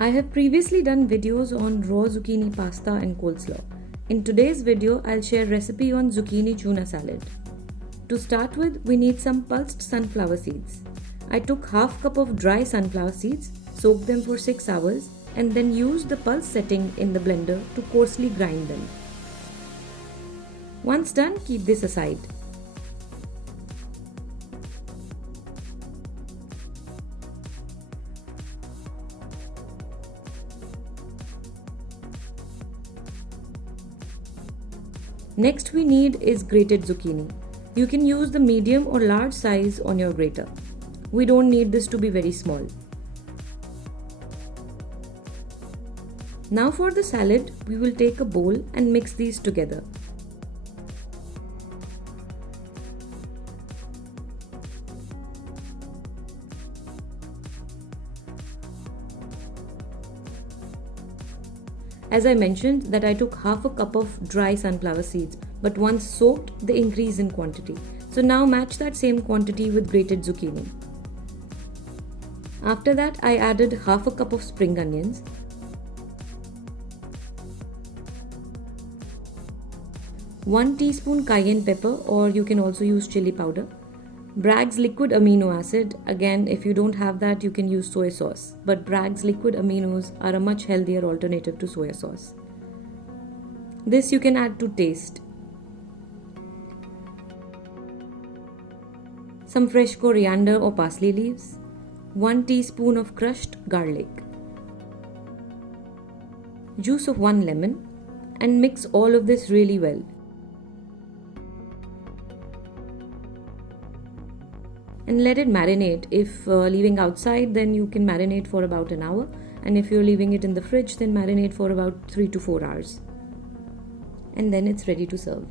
I have previously done videos on raw zucchini pasta and coleslaw. In today's video, I'll share recipe on zucchini tuna salad. To start with, we need some pulsed sunflower seeds. I took half cup of dry sunflower seeds, soaked them for 6 hours, and then used the pulse setting in the blender to coarsely grind them. Once done, keep this aside. Next we need is grated zucchini. You can use the medium or large size on your grater. We don't need this to be very small. Now for the salad, we will take a bowl and mix these together. As I mentioned that I took half a cup of dry sunflower seeds, but once soaked, they increase in quantity. So now match that same quantity with grated zucchini. After that, I added half a cup of spring onions, 1 teaspoon cayenne pepper, or you can also use chili powder, Bragg's liquid amino acid. Again, if you don't have that, you can use soy sauce, but Bragg's liquid aminos are a much healthier alternative to soy sauce. This you can add to taste. Some fresh coriander or parsley leaves, 1 teaspoon of crushed garlic, juice of 1 lemon, and mix all of this really well. And let it marinate. If leaving outside, then you can marinate for about an hour, and if you're leaving it in the fridge, then marinate for about 3 to 4 hours, and then it's ready to serve.